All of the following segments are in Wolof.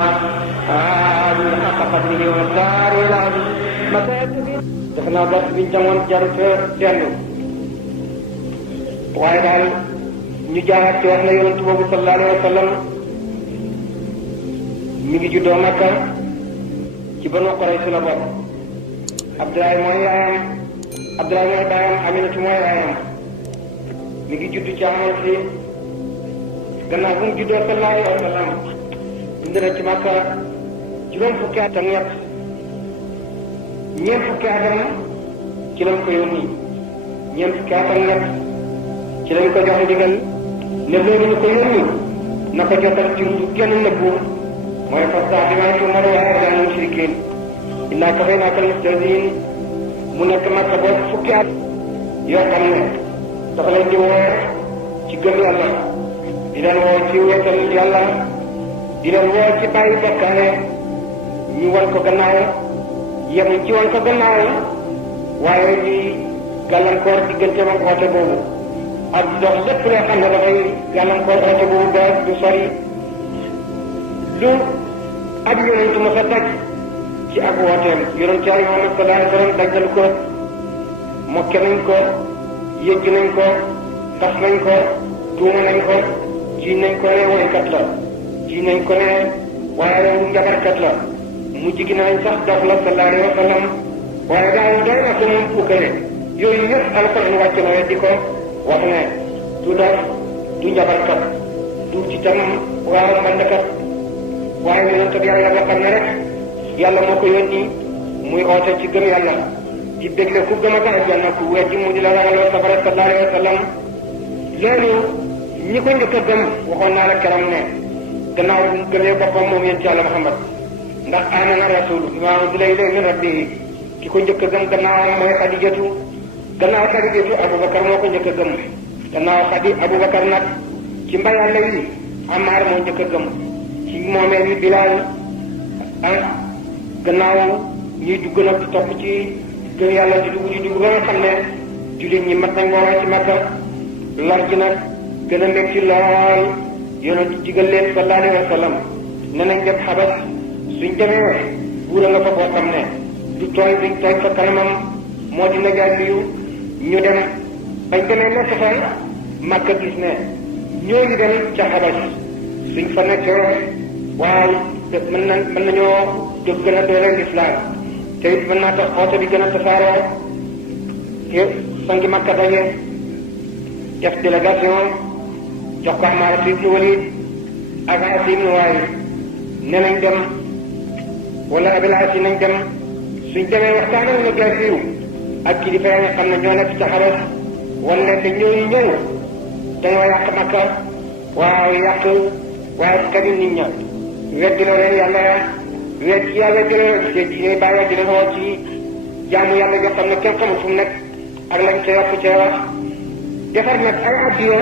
حق قدره ومقداره العظيم دفنا بس بن جمون جارت جنو waaye daal ñu jaarat ci wax na yonent boobu sallallahu alayhi wa sallam mi ngi juddoo Makka ci Banu Quraysh la bokk Abdoulaye mooy yaayam Abdoulaye mooy baayam Aminatu mooy yaayam mi ngi judd ci amoon si gannaaw bu mu juddoo sallallahu alayhi wa sallam dund na ci Makka juróom fukki at ak ñett ñeent fukki atam ci lañ ko yónni ñeent fukki at ak ñett ci lañ ko jox ndigal ne loolu ñu ko yónni na ko jotal ci lu kenn nëbbu mooy fastaa bimaa tu'mar wa a'rid anil mushrikiin innaa kafaynaaka al-mustahzi'iin mu nekk Makka boobu fukki at yoo xam ne dafa leen di woo ci gëm yàlla di leen woo ci wéetal yàlla di leen woo ci bàyyi bokkaale ñu wan ko gannaaw yemuñ ci wan ko gannaaw waaye ñuy gàllankoor digganteem ak woote boobu ak dox lépp loo xam ne dafay gàllankoor woote boobu ba du sori lu ab yonent mos a daj ci ak wooteem yonent Yàlla Muhammad sallallahu alayhi wa sallam dajal ko mokke nañ ko yëgg nañ ko tas nañ ko tuuma nañ ko ji nañ ko ne woykat la ji nañ ko ne waaye njabarkat la mujj gi nañ sax dox la sallallahu alayhi wa sallam waaye daal doy na ko moom puukare yooyu yëpp alxuraan wàcc na weddi ko wax ne du dof du njabarkat du ci tam waaw mbandkat waaye yonent bi yàlla nga xam ne rek yàlla moo ko yónni muy oote ci gëm yàlla di bégle ku gëm a ko aljanna ku weddi mu di la ragaloo safara sallallahu alayhi wa sallam loolu ñi ko njëkk a gëm waxoon naa la keram ne gannaaw bu mu gëmee boppam moom yéen ci yàlla Muhammad ndax amana rasul bimaa unzila ilayhi min rabbihi ki ko njëkk a gëm gannaawam mooy Xadijatu gannaaw Xadijatu Abubakar moo ko njëkk a gëm gannaaw Abubakar nag ci mbayàlla yi Ammaar moo njëkk a gëm ci moomeel yi Bilaal gannaaw ñuy dugg nag di topp ci gëm yàlla di dugg ba nga xam ne jullit ñi mat nañ boobaa ci Makka lor ji nag gën a métti lool yonent digal leen sallallahu alayhi wa sallam ne nañ dem Xabas suñ demee buur a nga fa boo xam ne du tooy duñ tooy fa kanamam moo di Najaasi yu ñu dem bañ demee nekk fa Makka gis ne ñooñu dem ca Xabas suñ fa nekkee waaw mën nañoo def gën a dooleel lislaam te it mën naa tax xoote bi gën a tasaaroo te sangi Makka daje def délégation jox ko Ammaar ibnu Waliid ak Aas ibnu Waa'il ne nañ dem wala Abil Aas nañ dem suñ demee waxtaan ak Najaasi yu ak kilifa yi nga xam ne ñoo nekk ca Xabas wan leen ne ñooñu ñëw dañoo yàq Makka waaw yàq waaye kadi nit ña weddi la leen yàlla weddi la seen diine bàyyi di leen woo ci jaamu yàlla yoo xam ne kenn xamul fu mu nekk ak lañ ca yokk ca wax defar nag ay addiya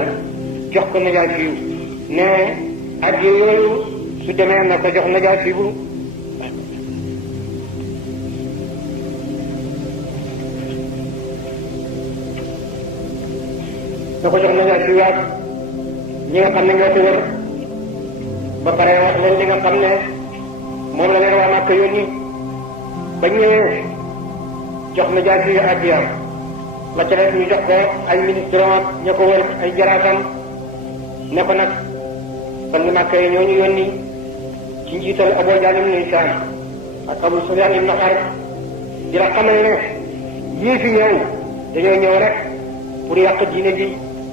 jox ko Najaasi yu ne addiya yooyu su demee na ko jox Najaasi yu da ko jox Najaasi yu ak ñi nga xam ne ñoo ko wër ba pare wax leen li nga xam ne moom la leen waa Makka yónni ba ñëwee jox Najaasi yu addiyaam la ca def ñu jox ko ay ministre ak ña ko wër ay jaraafam ne ko nag fan Makka yi ñoo ñu yónni ci njiital Abu Jahl ibn Hishaam ak Abu Sufyaan ibn Harb di la xamal ne ñii fi ñëw dañoo ñëw rek pour yàq diine ji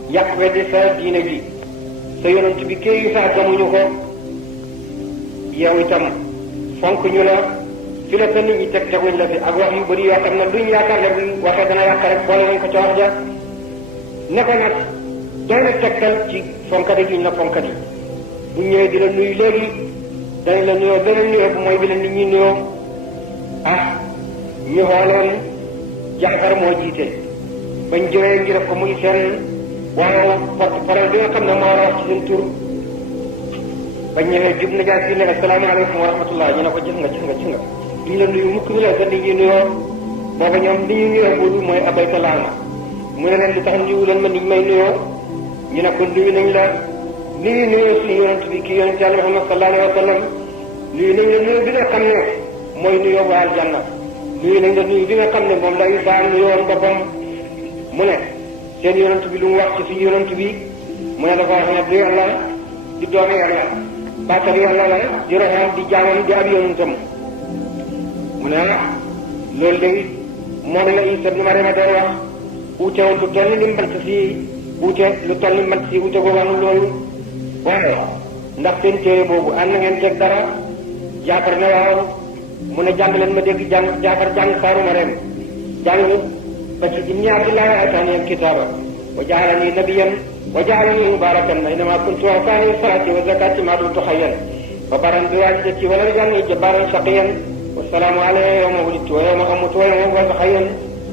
yàq weddi sa diine ji sa yonent bi kii saa gamuñu ko yow itam fonk ñu la fi la sa nit ñi teguñ la fi ak wax yu bëri yoo xam ne duñ yaakaar ne buñ waxee dana yàq rek boole nañ ko ca wax ja ne ko nag doy na tegtal ci fonkati giñ la fonkati buñ ñëwee di la nuyu léegi dañ la nuyoo beneen nuyoo bu mooy bi la nit ñi nuyoo ñu xooleen Jaafar moo jiite bañ jëwee ngi def ko muy seen waaw porte-parole bi nga xam ne moo war a wax ci seen tur bañ ñëwee jub Najaasi yi ne asalaamaaleykum wa rahmatullah ñu ne ko gis nga duñ la nuyu mukk ñu la sa nit ñi nuyoo booba ñoom li ñu nuyoo buur bi mooy abayta laana mu ne leen lu tax nuyu leen ma niñ may nuyoo ñu ne ko nuyu nañ la ni ñu nuyoo suñu yonent bi kii yonent Yàlla Muhammad sallallahu alayhi wa sallam nuyu nañ la nuyu bi nga xam ne mooy nuyoo waa aljanna nuyu nañ la nuyu bi nga xam ne moom la Isaa nuyoon boppam mu ne seen yonent bi lu mu wax ci suñu yonent bi mu ne dafa wax ne du yàlla di doomi yàlla bàttal yàlla la di roxam di jaamam di ab yonentam mu ne loolu day moom la Isaa ibn Maryam doon wax wuutewul lu toll ni mbant si wuute lu toll ni mbant si wuute boobu amul loolu waaye ndax seen téere boobu ànd na ngeen teg dara Jaafar ne waaw mu ne jàng leen ma dégg jàng Jaafar jàng saaru Maryam jàng ba ci inni Abdullahi ataani al-kitaaba wa ja'alani nabiyyan wa ja'alani mubarakan aynama kuntu wa awsaani bis-salaati wa zakaati ma dumtu hayyan wa barran bi waalidati wa lam yaj'alni jabbaaran shaqiyyan wa salaamu alayya yawma wulidtu wa yawma amuutu wa yawma ub'athu hayyan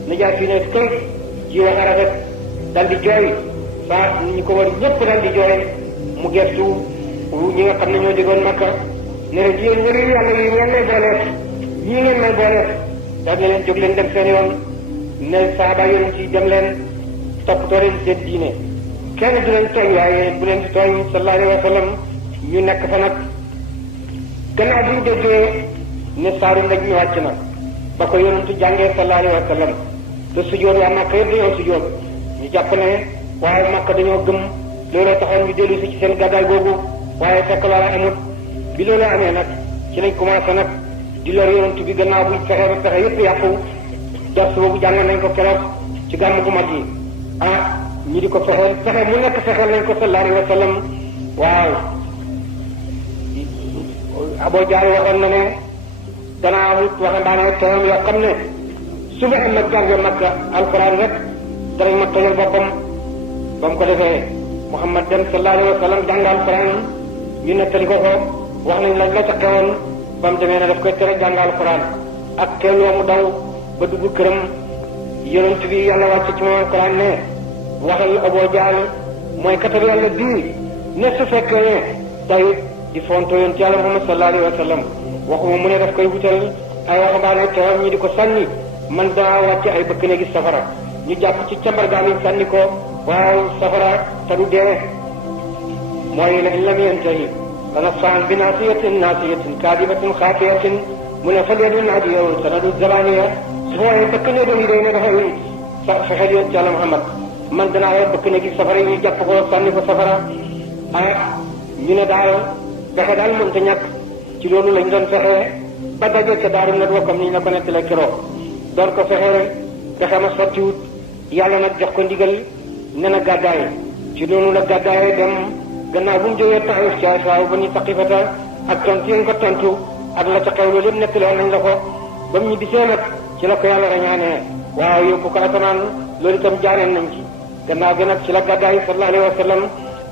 najaa fi ne kër ji wax a rafet dal di jooy saa ñi ko war ñëpp dal di jooy mu gestu ñi nga xam ne ñoo jógoon Makka ne leen yéen wëri yàlla yi ngeen may booleet ñii ngeen may booleet daal ne leen jóg leen dem seen yoon ne saaba yoon ci dem leen toppatoo leen seen diine kenn du leen tooñ waaye bu leen di tooñ sallallahu alayhi wa sallam ñu nekk fa nag gannaaw bu ñu déggee ne saaru ndaj mi wàcc na ba ko yonentu jàngee sallallahu alayhi wa sallam te sujjóot waa Makka yëpp dañoo sujjóot ñu jàpp ne waaye Makka dañoo gëm looloo taxoon ñu dellu si ci seen gàddaay googu waaye fekk loola amut bi loolu amee nag ci lañ commencé nag di lor yonent bi gannaaw buñ fexe ba fexe yëpp yàqu dars boobu jàng nañ ko keroog ci gàmm gu mag yi ñi di ko fexe mu nekk fexeel nañ ko sallallahu alayhi wa sallam waaw Abu Jahl waxoon na ne danaa wut waxambaane teewam yoo xam ne su ma am nag jànge Makka alquran rek danañ ma tojal boppam ba mu ko defee Muhammad dem sallallahu alayhi wa sallam jàng alquran ñu nettali ko wax nañ la ca xewoon ba mu demee ne daf koy tere jàng alquran ak teeloo mu daw ba dugg këram yonent bi yàlla wàcc ci moom alquran ne waxal Abu Jahl mooy katab yàlla bii ne su fekkee ne day di fonto yonent yàlla Muhammad sallallahu alayhi wa sallam waxuma mu ne daf koy wutal ay waxambaane teewam ñi di ko sànni man daa wàcc ay bëkk ne gis safara ñu jàpp ci cambar gaa mi sànni ko waaw safara te du dee mooy la in lam yantahi lanasfa'an bi naasiyatin kaadibatin xaafiyatin mu ne fal yad'u naadiyahu sanadu zabaniya su fooyee bëkk ne doon yi day ne dafay fexeel yonent yàlla Muhammad man danaa wax bëkk ne gis safara yi ñu jàpp ko sànni ko safara ñu ne daal fexe daal mënta ñàkk ci loolu lañ doon fexe ba daje ca daaru nag wakkam ni ñu la ko nettalee keroog doon ko fexe rek fexe ma sottiwut yàlla nag jox ko ndigal ne na gàddaay ci loolu la gàddaay dem gannaaw bu mu jógee Taif ci Israa ba ñu Saqifata ak tontu yéen ko tontu ak la ca xew loolu yëpp nettaloon nañ la ko ba mu ñibbisee nag ci la ko yàlla rañaanee waaw yóbbu ko asamaan loolu itam jaaneen nañ ci gannaaw gi nag ci la gàddaay sallallahu alayhi wa sallam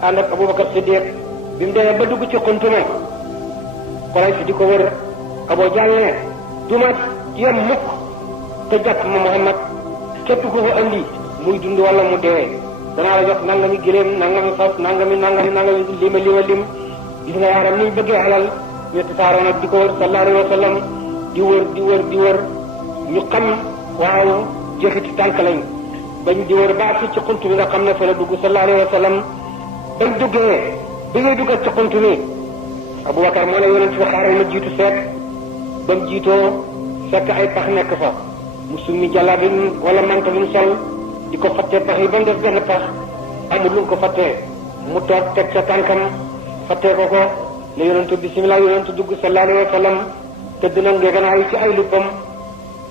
ànd ak Abubakar Siddiq bi mu demee ba dugg ci xuntume Quraysh di ko wër Abu Jahl ne du ma yem mukk te jàpp ma Muhammad képp ku ko andi muy dund wala mu dee danaa la jox nangami giléem nangami fas nangami lima lim gis nga yaaram ni ñu bëggee alal ñu tasaaroo nag di ko wër sallallahu alayhi wa sallam di wër ñu xam waaw jeexiti tànk lañ bañ di wër ba ci xunt bi nga xam ne fa la dugg sallallahu alayhi wa sallam bañ duggee bi ngay duggat ci xunt mi Abubakar moo ne yonent fi xaaral ma jiitu seet ba mu jiitoo fekk ay pax nekk fa mu summi jàllaabi wala manta bi mu sol di ko fattee pax yi ba mu def benn pax amul lu mu ko fattee mu toog teg ca tànkam fattee ko ne yonentu bisimilah yonentu dugg sallallahu alayhi wa sallam tëdd na ngeeganaayu ci ay luppam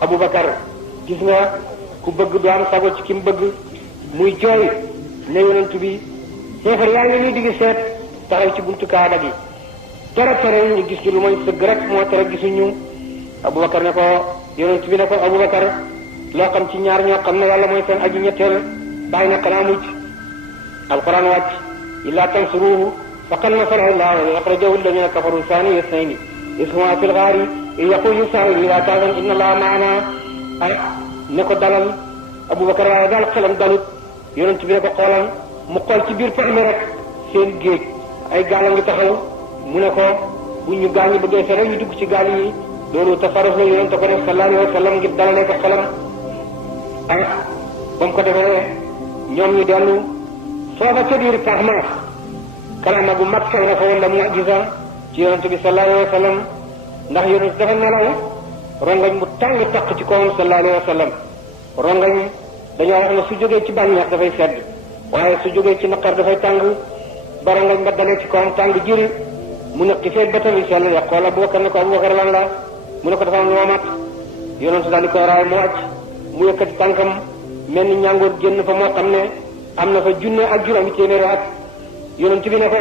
Abubakar gis nga ku bëgg du am sago ci ki mu bëgg muy jooy ne yonentu bi xeefar yaa ngi nii di gis seet taxaw ci buntu kaaba gi tere ñu gis ñu lu mooy sëgg rek moo tere gisuñu Abubakar ne ko yonent bi ne ko Abubakar loo xam ci ñaar ñoo xam ne yàlla mooy seen aji ñetteel bàyyi na xanaa mucc alquran wàcc illaa tansuruhu faqad nasarahu llahu axrajahu alladina kafaru saaniya isnayni iz humaa fil ghaari iz yaqulu saahibuhu laa tahzan inna allaha ma'anaa ne ko dalal Abubakar waaye daal xelam dalut yonent bi ne ko xoolal mu xool ci biir pax mi rek seen géej ay gaal ngi taxaw mu ne ko bu ñu gaañ ñi bëggee fere ñu dugg ci gaal yi loolu tasarruf la yonent ko def sallallahu alayhi wa sallam ngir dalalee ko xelam ba mu ko defee ñoom ñu dellu foofa ca biir pax ma kalama bu mag xew na fa wala mu'jiza ci yonent bi sallallahu alayhi wa sallam ndax yonent dafa nelaw rongañ mu tàng taq ci kawam sallallahu alayhi wa sallam rongañ dañoo wax ne su jógee ci bànneex dafay sedd waaye su jógee ci naqar dafay tàng ba rongañ ba dalee ci kawam tàng jiri mu ne xifee ba tamit sell ya xool Abubakar ne ko Abubakar lan la mu ne ko dafa am lu ma mat yonent daal di koy raay mu wàcc mu yëkkati tànkam mel ni ñàngoor génn fa moo xam ne am na fa junne ak juróomi téeméeri at yonent bi ne ko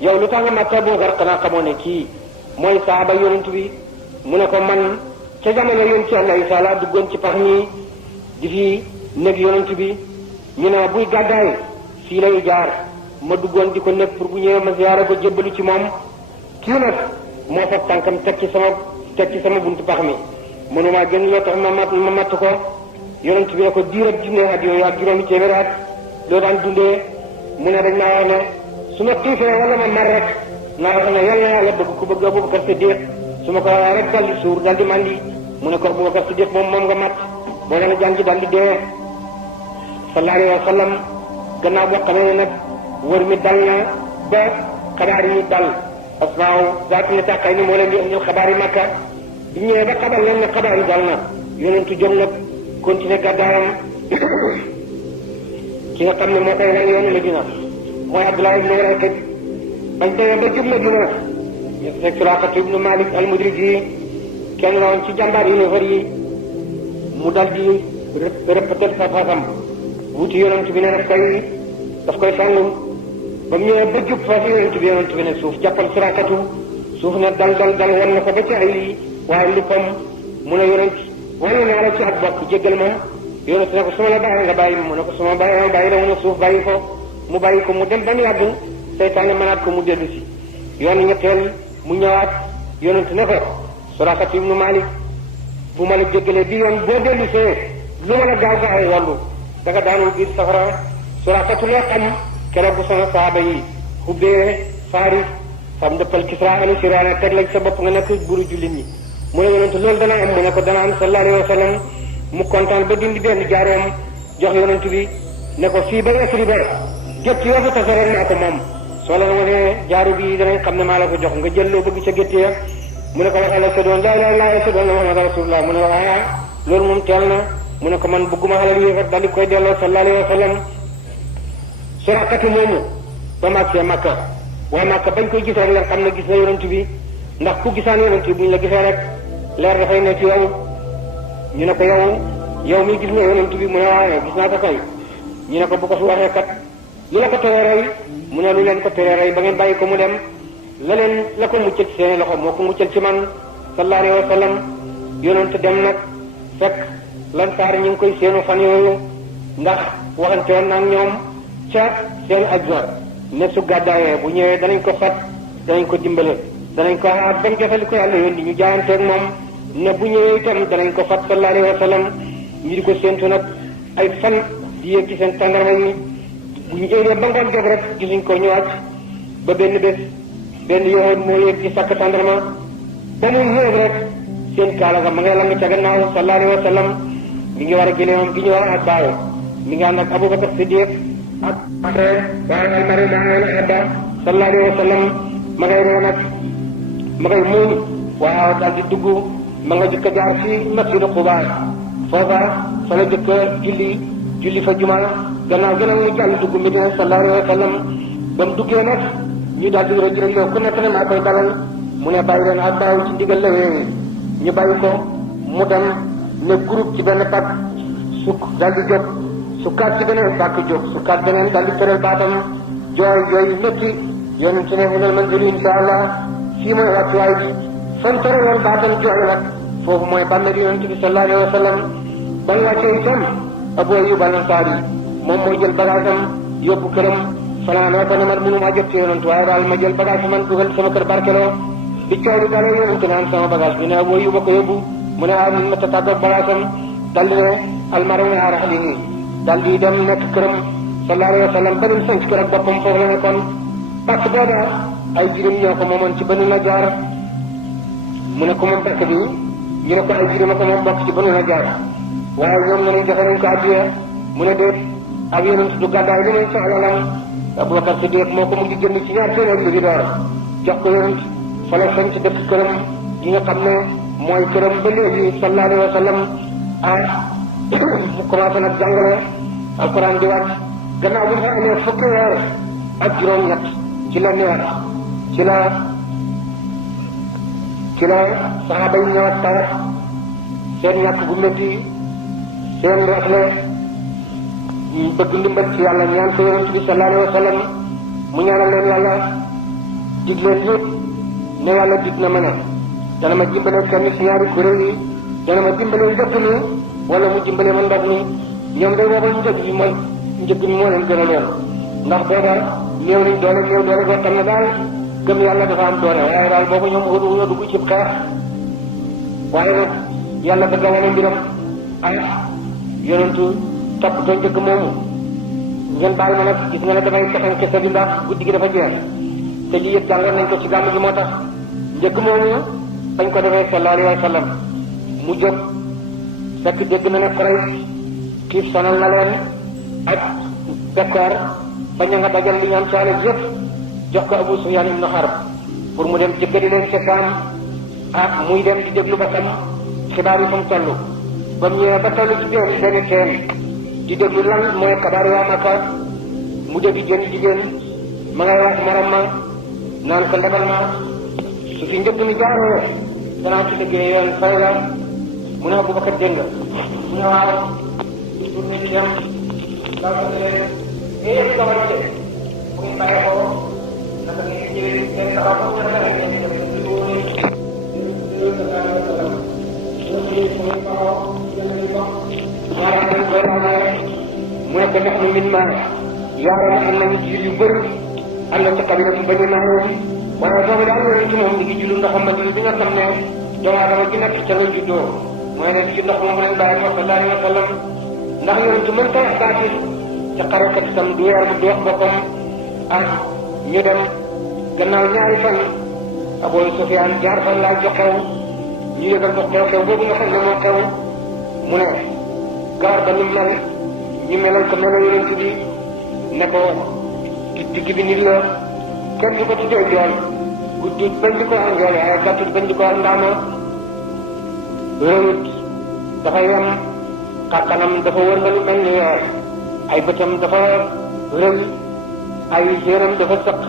yow lu tax nga màtt Abubakar xanaa xamoo ne kii mooy saaba yonent bi mu ne ko man ca jamono yoon ci Yàlla Isaa laa duggoon ci pax ñi di fi nekk yonent bi ñu ne buy gàddaay fii lay jaar ma duggoon di ko nekk pour bu ñëwee ma ziyaara ko jébbalu ci moom kii nag moo fab tànkam teg ci sama buntu pax mi mënumaa gën loo tax ma matt ko yonent bi ne ko diirab junne at yooyu ak juróomi téeméeri at loo daan dundee mu ne dañ naa wax ne su ma xiifee wala ma mar rek naa wax ne yàlla yàlla bëgg ku bëgg Abubakar Siddiq su ma ko waxee rek daldi suur daldi mandi mu ne ko Abubakar Siddiq moom nga mat boo dana jàngi daldi dee sallallahu alayhi wa sallam gannaaw boo xamee ne nag wër mi dal na ba xabaar yi dal asmaaw zaatu ne tàqay ni moo leen di indil xabaar yi Makka bi ñëwee ba xabal leen ne xabaar yi dal na yonentu jóg nag continuer gàddaayam ki nga xam ne moo koy wan yoonu Medina mooy Abdullah ibn Urayqit bañ demee ba jub Medina ñu fekk Suraqatu ibnu Malik al-Mudriji kenn la woon ci jàmbaar yi nefar yi mu dal di rëppatal sa fasam wuti yonent bi ne daf koy sangu ba mu ñëwee ba jub foofu yonent bi ne suuf jàppal Suraqatu suuf ne dal wan na ko ba ci ay lii waaye luppam mu ne yonent wane naa la ci ak bokk jéggal ma yonent ne ko su ma la bàyyee nga bàyyi mu ne ko su ma bàyyee ma bàyyi la mu ne suuf bàyyi ko mu dem ba mu yàgg seytaane mënaat ko mu dellu si yoon ñetteel mu ñëwaat yonent ne ko Suraqatu ibnu Malik bu ma la jéggalee bi yoon boo dellu see lu ma la gaaw wallu da nga daanul biir safara Suraqatu loo xam keroog bu sama saaba yi xubbee Faris fam dëppal Kisra anu Sirana teg lañ sa bopp nga nekk buru jullit ñi mu ne yonent loolu dana am mu ne ko dana am sallallahu alayhi wa sallam mu kontaan ba dindi benn jaaroom jox yonent bi ne ko fii ba Yasrib ba gétt yoo fa tase rek naa ko moom soo leen wanee jaaru bi danañ xam ne maa la ko jox nga jël loo bëgg ca gétt ya mu ne ko waxal ashhadu an laa ilaaha illallaah ashhadu anna muhammadan rasulullah mu ne ko loolu moom teel na mu ne ko man bëgguma xalal yéefar daal di koy delloo sallallahu alayhi wa sallam Suraqatu moomu ba màgsee Makka waa Makka bañ koy gis rek la xam ne gis na yonent bi ndax ku gisaan yonent bi buñ la gisee rek leer dafay ne ci yow ñu ne ko yow mi gis nga yonent bi mu ne waaye gis naa ko kay ñu ne ko bu ko fi waxee kat lu la ko teree rey mu ne lu leen ko teree rey ba ngeen bàyyi ko mu dem la ko muccal ci seen loxo moo ko muccal ci man sallallahu alayhi wa sallam yonent dem nag fekk lansaar ñu ngi koy seenu fan yooyu ndax waxante woon naa ñoom ca seen ajwa ne su gàddaayee bu ñëwee danañ ko fat danañ ko dimbale danañ ko aar ba mu defal ko yàlla yónni ñu jaayanteeg moom ne bu ñëwee itam danañ ko fat sallallahu alayhi wa sallam ñu di ko séentu nag ay fan di yéeg ci seen tàndarma yi bu ñu éegee ba ngoon jot rek gisuñ ko ñu wàcc ba benn bés benn yowoon moo yéeg ci sàkk tàndarma ba mu yéeg rek seen kaala nga ma ngay lang ca gannaaw sallallahu alayhi wa sallam mi ngi war a gileemam gi ñu war ak baayo mi ngi ànd ak Abubakar Siddiq ak waaye almari daaneel Adda sallallahu alayhi wa sallam ma ngay ree nag ma ngay muuñ waaw daal di dugg ma nga jëkk a jaar ci masjidu Quba foofa fa la jëkk julli fa juma gannaaw gën a mu jàll dugg Medina sallallahu alayhi wa sallam ba mu duggee nag ñu daal di rëj rëj yow ku nekk ne maa koy dalal mu ne bàyyi leen ak baaw ci ndigal la wéewi ñu bàyyi ko mu dem ne groupe ci benn pàkk sukk daal di jóg sukkaat ci beneen pàkk jóg sukkaat beneen daal di tëral baatam jooy métti yonent ne hunal manzilu insha allah fii mooy wàccuwaay bi fan tëraloon baatam jooy nag foofu mooy bàmmeel yonent bi sallallahu alayhi wa sallam ba mu wàccee itam Abu Ayyub al-Ansari moom mooy jël bagaasam yóbbu këram fanaanoo ko ne man mënumaa jot ci yonent waaye daal ma jël bagage man dugal sama kër barkeloo bi coow li dalee yonent naan sama bagage bi ne Abu Ayyub ba ko yóbbu mu ne ah ma tàggoog bagaasam dal di ne almaru ala rahlihi dal di dem nekk këram sallallahu alayhi wa sallam ba dem sanc kër ak boppam foofu la nekkoon parce que booba ay jirim ñoo ko moomoon ci Banu Najjaar mu ne ko moom pàkk bi ñu ne ko ay jirim ko moom bokk ci Banu Najjaar waaye ñoom ne nañ joxe nañ ko addiya mu ne déet ak yonent du gàddaay li muy soxla lan Abubakar Siddiq moo ko mujj jënd ci 200 li door jox ko yonent fa la sanc dëkk këram gi nga xam ne mooy këram ba léegi sallallahu alayhi wa sallam mu commencé nag jàngale alquran di wàcc gannaaw bu nga amee fukki weer ak juróom-ñett ci la neex ci la saxaaba yi ñëwaat tawat seen ñàkk gu métti seen rafle bëgg ndimbal ci yàlla ñaan ko yonent bi sallallahu alayhi wa sallam mu ñaanal leen yàlla dig leen yëpp ne yàlla dig na ma ne dana ma dimbale kenn ci ñaari kuréel yi dana ma dimbale njëkk mi wala mu dimbale ma ndox mi ñoom day waxal njëkk mi moo leen gën a lool ndax booba néew nañ doole boo xam ne daal gëm yàlla dafa am doole waaye daal boobu ñoom wóodu dugg ci xeex waaye nag yàlla bëgg a wane mbiram yonentu toppatoo njëkk moomu ngeen baal ma nag gis nga ne damay taxañ kese bi ndax guddi gi dafa jeex te lii yëpp jàngoon nañ ko ci gàmm gi moo tax njëkk moomu bañ ko defee sallallahu alayhi wa sallam mu jóg fekk dégg na ne Quraysh xiif sonal na leen ak bekkoor ba ña nga dajal li ñu am ci alal yëpp jox ko Abu Sufyaan ibn Harb pour mu dem jëggadi leen ca Saam muy dem di déglu ba xam xibaar yi fa mu toll ba mu ñëwee ba toll ci benn teen di déglu lan mooy xabaar waa Makka mu dégg jigéen ma ngay wax morom ma naan ko lebal ma su fi njëkk mi jaaree danaa ci liggéey yoon fay la mu ne Abubakar dégg nga mu ne waaw pour ne di dem daa ko ne yëpp nga wàcce mu ngi bàyyi ko naka ngeen ñëwee ngeen taxaw ko naka ngeen def mu nekk ndax ñu min ma yaaroon am nañu jiir yu bëri am na ci kabila bu Bani Niass waaye boobu daal loolu ci moom mi ngi jullu ndoxam ma bi nga xam ne doomu aadama gi nekk ca la juddoo mooy ne ci ndox moom lañ bàyyi wa sallallahu alayhi wa sallam ndax yoon ci mën ko wax baatin ca xarekat itam du weer du wax boppam ñu dem gannaaw ñaari fan Abu Sufyaan jaar fan laa jox xew ñu yëgal ko xew boobu nga xam ne moo xew mu ne gaar ba ni mel ñu melal ko melo yonent bi ne ko digg bi nit la kenn du ko tuddee jool guddut bañ di ko angeele waaye gàttut bañ di ko ndaama réwut dafa yem xarkanam dafa wër nga lu mel ni weer ay bëtam dafa rëy ay séeram dafa sëq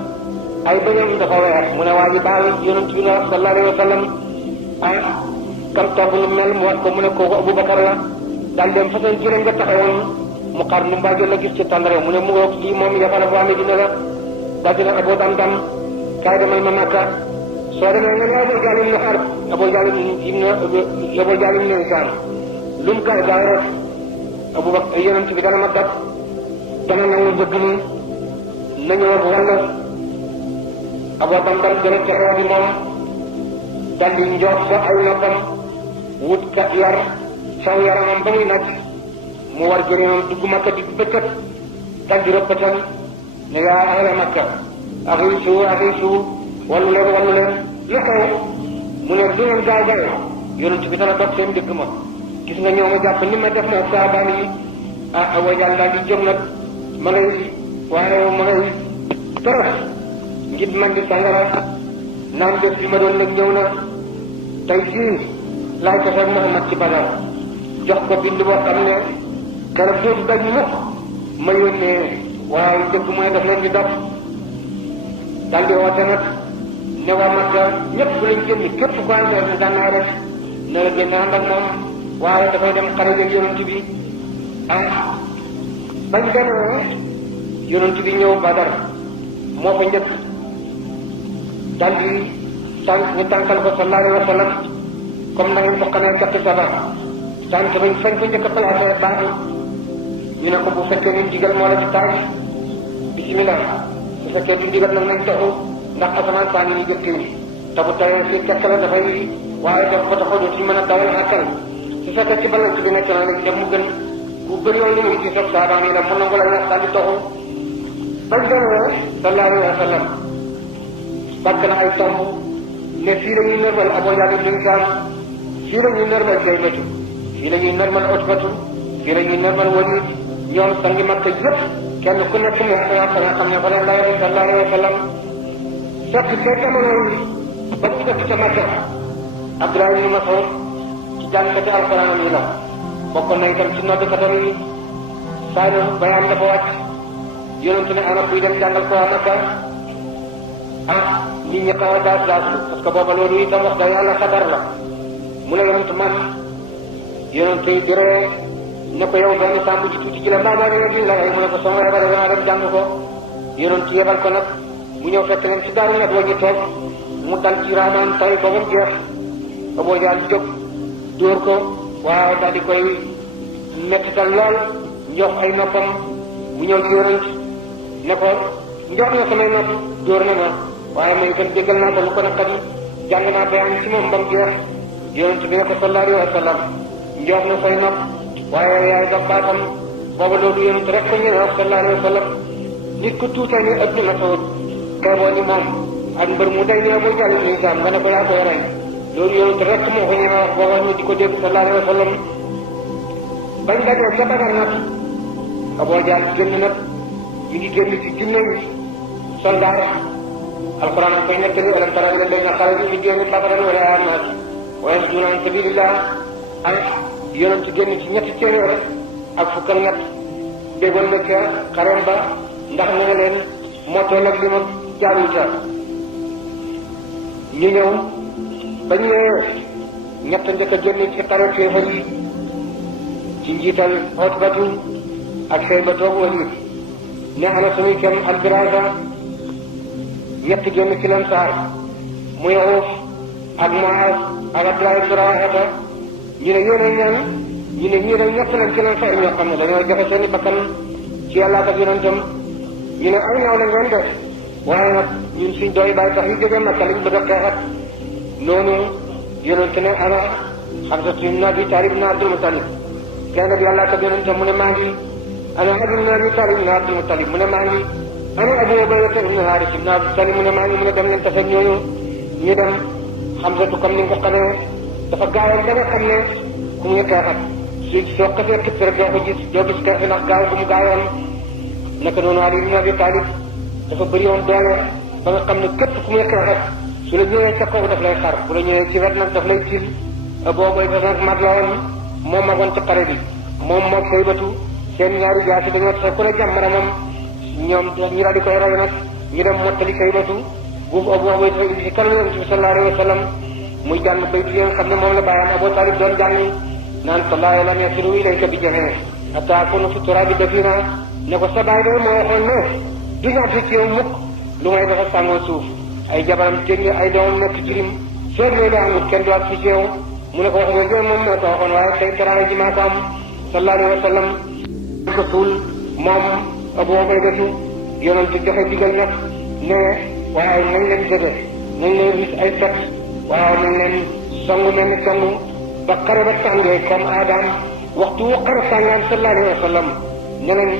ay bëñam dafa weex mu ne waa ji baal yonent bi na sallallahu alayhi wa sallam kam togg lu mel mu wax ko mu ne kooku Abubakar la daal dem fa seen jërëm nga taxawoon mu xar nu mbaajo la gis ci tàndare mu ne mu ngoog lii moom yafala bu amee dina la daal dina Abu Damdam kaay demal ma Makka soo demee nga ne Abu Jahl ibn Harb Abu Jahl ibn Hishaam lu mu gaaw gaaw rek Abubakar yonent bi dana ma dab dana nangu jëgg ni nañu wax walla Abu Damdam gën a texee di moom daal di njox ba ay noppam wut ka yar saw yaramam ba muy nag mu war jëriñam dugg Makka di bëccëg dal di rëppatal ne yaa ahla Makka axiisu wallu leen lu xew mu ne du ngeen gaaw gaaw yonent bi dana dog seen dëkk ma gis nga ñoo ma jàpp ni ma def na saabaan yi Abu Jahl daal di jóg nag ma ngay torox ngir man di sangara naan bés bi ma doon nag ñëw na tey jii laay taxeeg Muhammad ci Badar jox ko bind boo xam ne keroog dootu dañ mukk ma yónnee waaye dëgg mooy daf leen di dox daal di woote nag ne waa Makka ñëpp bu lañ génn képp ko ànd ak gànnaay rek na la génn ànd ak moom waaye dafay dem xare ak yonent bi bañ demee yonent bi ñëw Badar moo fa njëkk daal di ñu tànkal ko sallallahu alayhi wa sallam comme na ngeen ko xamee gàtt saba tànk bañ fañ ko njëkk a placé baaxul ñu ne ko bu fekkee ni ndigal moo la ci taaj bismillah bu fekkee du ndigal nag nañ taxu ndax asamaan saa ngi ni jëkkiw te bu tawee fii kekk la dafay waaye daf ko taxaw dootuñu mën a dawal xàkkal su fekkee ci balance bi nekk na lañ dem mu gën ku bëri yoon ñu ngi ci soog saabaan yi la mën na ko la ñax daal di taxu bañ demee sallallahu alayhi wa sallam bàkk na ay tomb ne fii la ñuy normal Abu Jahl ibn Hishaam fii la ñuy normal Jaybatu fii la ñuy normal Utbatu fii la ñuy normal Walid ñoom sangi Makka yëpp kenn ku nekk mu wax fa nga xam ne fa la lay sallallahu alayhi wa sallam fekk ca jamono yi ba mu fekk ca Makka Abdullah ibn Mas'ud ci jàngkati alquran yi la bokkoon na itam ci noddkatam yi Saalum bayaan dafa wàcc yonent ne ana kuy dem jàngal ko naka nit ñi xaw a daas daaslu parce que booba loolu itam wax da yàlla xabar la mu ne yonent man yonent yi di ree ne ko yow doomi sàmm ji tuuti ci la mbaa boo demee la rey mu ne ko sama yebale danaa dem jàng ko yonent yebal ko nag mu ñëw fekk leen ci daaru nag wañu toog mu dal ci raamaan tay ko ba mu jeex ba boo daal jóg dóor ko waaw daal di koy mettital lool njox ay noppam mu ñëw ci yonent ne ko njox na samay nopp dóor na ma waaye may kon déggal naa ko lu ko naqari jàng naa bayaan ci moom ba mu jeex yonent bi ne ko sallallahu alayhi wa sallam njox na say nopp waaye yaay dog baatam booba loolu yonent rek ko ñëwee wax sallallahu alayhi wa sallam nit ku tuutee ni ëpp na sawut teeboo ni moom ak mbër mu day ñëw muy jàll ni islam nga ne ko yaa koy rey loolu yonent rek moo ko ñëwee wax booba ñu di ko dégg sallallahu alayhi wa sallam bañ dajee ca Badar nag Aboo Jaal génn nag ñu ngi génn ci junne yi soldat alquran koy nettali alam tara ila alladhina kharaju min diyarihim bataran wa ri'a'an nas wa yasudduna an sabilillah ak yonent génn ci ñetti téeméer ak fukk ak ñett déggoon na ca xarem ba ndax na nga leen moo toll ak li ma jaarul ca ñu ñëw ba ñëwee ñett njëkk a génn ci xare féefar yi ci njiital Utbatu ak Shaybatu ak Waliid ne ana suñuy kem Al-Baqara ñett génn ci Ansaar muy Awf ak Muaaz ak Abdullah ibn Rawaha ñu ne yéen a ñaan ñu ne ñii dañ ñett lañ ci Ansaar ñoo xam ne dañoo joxe seen i bakkan ci Yàlla ak yonentam ñu ne ay naaw la ngeen def waaye nag ñun suñ dooy bàyyi tax yu jógee Makka lañ bëgg a xeexat noonu yonent ne ana Hamza ibn Abi Talib ibn Abdul Muttalib kenn bi Yàlla ak yonentam mu ne maa ngi ana Ali ibn Abi Talib ibn Abdul Muttalib mu ne maa ngi ana Abu Ubayda ibn Haaris ibn Abdul Muttalib mu ne maa ngi mu ne dem leen tase ñooñu ñu dem Hamza comme ni nga ko xamee dafa gaawoon ba nga xam ne ku muy xeexat soo xasee këpp rek doo gis xeex bi ndax gaaw bu mu gaawoon naka noonu Ali ibn Abi Talib dafa bëri woon doole ba nga xam ne képp ku muy xeexat su la ñëwee ca kaw daf lay xar bu la ñëwee ci wet nag daf lay tiil boobu nag mag la woon moom magoon ci xare bi moom moog Saybatu seen ñaari jaasi dañoo tax ku ne jàmm moom ñoom ñu daal di koy rey nag ñu dem mottali Saybatu buufu Abu Ubayda indi ci kanam Yonent bi sallallahu alayhi wa sallam muy jàng bayt yi nga xam ne moom la bàyyam Abu Talib doon jàng naan wallaahi lam yasilu ilayka bi jamii hatta akuna fi turaabi dafina ne ko sa baay de moo waxoon ne du ñaata ci yow mukk lu may dafa sàngoo suuf ay jabaram jënd ay doomam nekk jirim feeg loolu amul kenn du ak ci yow mu ne ko wax nga moom moo ko waxoon waaye tey teraanga ji maa ko am sallallahu alayhi wa sallam ko suul moom Abu Ubayda yonent joxe digal nag ne waaw nañ leen dëgg nañ leen gis ay set waaw nañ leen songu mel ni songu ba xare ba tàngee comme Adam waxtu wu xare tàngaan sallallahu alayhi wa sallam ne leen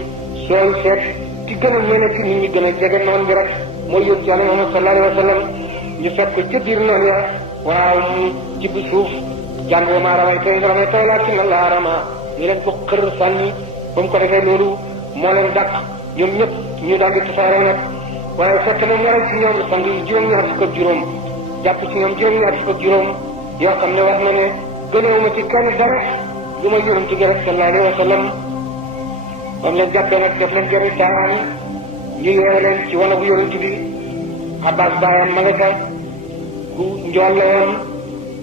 sooy seet ci gën a ñene ci nit ñi gën a jege noon bi rek mooy yónni Yàlla Muhammad sallallahu alayhi wa sallam ñu fekk ko ca biir noonu ya waaw mu jibb suuf jàng wa maa ramayta iz ramayta walaakinna Allaaha ramaa ñu leen ko xër sànni ba mu ko defee loolu moo leen dàq ñoom ñëpp ñu daal di tasaaroo nag waaye fekk na mu waral ci ñoom sang yi juróom-ñaar fukk ak juróom jàpp ci ñoom juróom-ñaar fukk ak juróom yoo xam ne wax na ne gënewuma ci kenn dara lu ma yonent gi rek sallallahu alayhi wa sallam ba mu leen jàppee nag def leen jëriñ caaxaan ñu yeewe leen ci wanagu yonent bi Abbas baayam ma nga ca ku njool la woon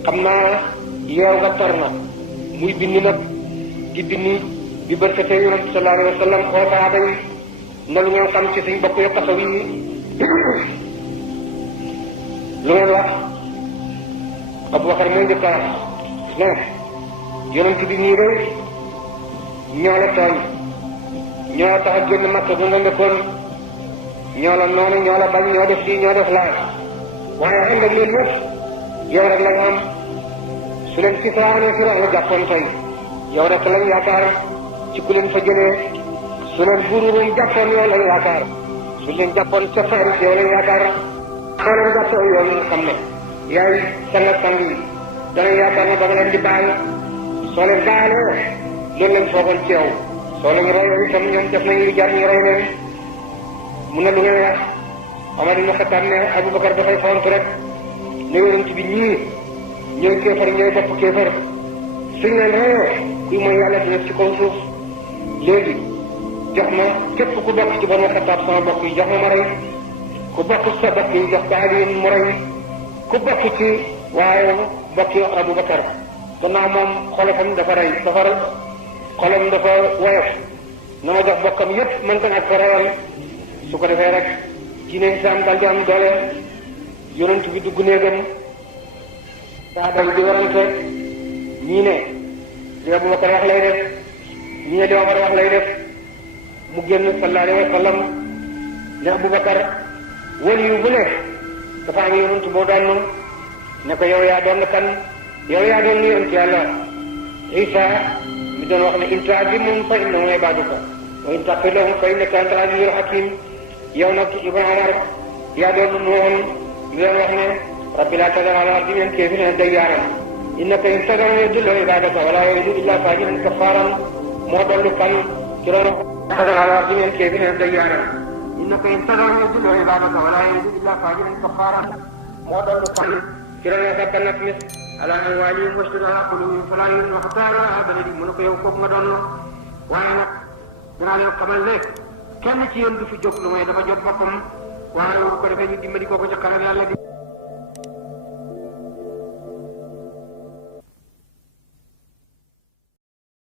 xam naa yeew nga tar na muy bindi nag di bindi bi bërkatee yonent sallallahu alayhi wa sallam oo saaba yi na lu ngeen xam ci suñ bokk yu xasaw yi lu ngeen wax Abubakar mooy njëkk a ne yonent bi nii rek ñoo la tooñ ñoo la tax a génn Makka bu nga nekkoon ñoo la noonu ñoo la bañ ñoo def lii ñoo def laa waaye ànd ak loolu yëpp yow rek la ñu am su leen ci saa ne si la jàppoon tey yow rek lañ yaakaar ci ku leen fa jëlee su leen buururum jàppoon yow lañ yaakaar su leen jàppoon ca Faris yow lañ yaakaar soo leen jàppoo yow ñu xam ne yaay sang yi dana yaakaar ne ba nga leen di baal soo leen baalee loolu leen foogoon ci yow soo leen royoo itam ñoom def nañu lu jar ñu roy leen mun na lu ngeen wax Omar ibn Khattab ne Abubakar dafay font rek ne yonent bi ñii ñooy kéefar ñooy topp kéefar suñ leen reyoo kuy mooy yàlla dina ci kaw suuf léegi jox ma képp ku bokk ci Banu Xattaab sama bokk yi jox ma rey ku bokk sa bokk yi jox ko Aliin mu rey ku bokk ci waaye bokk yi Abubakar gannaaw moom xolofam dafa rey xolam dafa woyof na ma jox bokkam yépp mën ko ak ko reyal su ko defee rek diine islam daal di am doole yonent bi dugg néegam saaba yi di warante ñii ne li Abubakar wax lay def ñii ne li Omar wax lay def mu génn sallallahu alayhi wa sallam ne Abubakar waliyu bu ne dafa am yonent boo doon ne ko yow yaa doon kan yow yaa doon yonent yàlla Isa mi doon wax ne in tu'azzibhum fa innahum ibaduka wa in taghfir lahum fa innaka antal azizul hakim yow nag Ibrahima Omar yaa doon Nuuh mi doon wax ne rabbi laa tadar alal ardi minal kaafiriina dayyaaran innaka in tadarhum yudillu ibaadaka wa laa yalidu illaa faajiran kaffaaran moo dolli kan ci loolu tadar alal ardi minal kaafiriina dayyaaran innaka in tadarhum yudillu ibaadaka wa laa yalidu illaa faajiran kaffaaran moo dolli kan ci loolu sakkan nag mis ala amwaalihim washdud alaa quluubihim falaa yu'minuuna hattaa yarawul baladi mu ne ko yow kooku nga doon waaye nag danaa leen xamal ne kenn ci yéen du fi jóg lu may dafa jóg boppam waaye bu ko defee ñu dimbali ko ci kanam yàlla